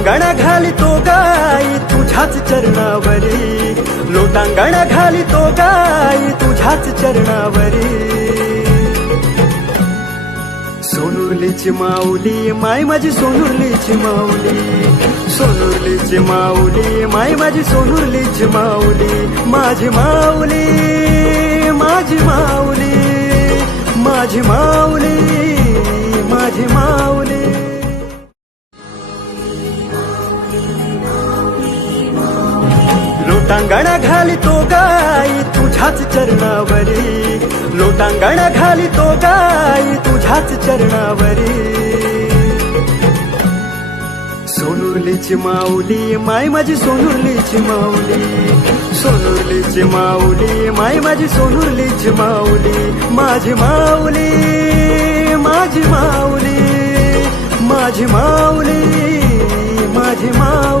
लोटांगण घालितो गाई तुझ्याच चरणावरी, लोटांगण घालितो गाई तुझ्याच चरणावरी। सोनुर्लीची माऊली माय माझी सोनुर्लीची माऊली, सोनुर्लीची माऊली माय माझी सोनुर्लीची माऊली, माझी माऊली माझी माऊली माझी माऊली माझी माऊली। लोटांगण घालितो गाई तुझ्याच चरणावरी, लोटांगण घालितो गाई तुझ्याच चरणावरी। सोनुर्लीची माऊली माय माझी सोनुर्लीची माऊली, सोनुर्लीची माऊली माय माझी सोनुर्लीची माऊली, माझी माऊली माझी माऊली माझी माऊली माझी माऊली।